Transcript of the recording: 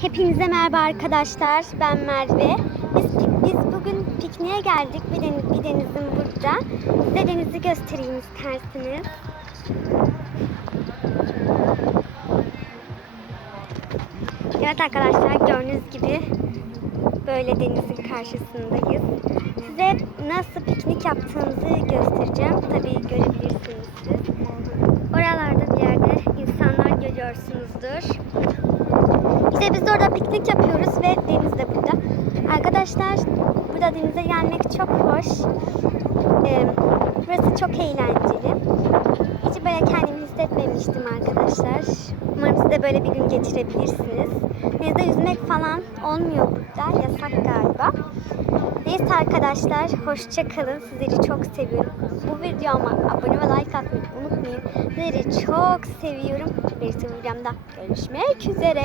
Hepinize merhaba arkadaşlar. Ben Merve. Biz, biz bugün pikniğe geldik. Bir, deniz, bir denizin burada. Size denizi göstereyim isterseniz. Evet arkadaşlar gördüğünüz gibi böyle denizin karşısındayız. Size nasıl piknik yaptığımızı göstereceğim. Tabii görebilirsiniz. Oralarda bir yerde insanlar görüyorsunuzdur. İşte biz de orada piknik yapıyoruz ve deniz de burada. Arkadaşlar burada denize gelmek çok hoş. Ee, burası çok eğlenceli. Hiç böyle kendimi hissetmemiştim arkadaşlar. Umarım siz de böyle bir gün geçirebilirsiniz. Denizde yüzmek falan olmuyor burada. Yasak galiba. Neyse arkadaşlar hoşça kalın. Sizleri çok seviyorum. Bu videoma abone ve like atmayı unutmayın. Sizleri çok seviyorum. Bir sonraki videomda görüşmek üzere.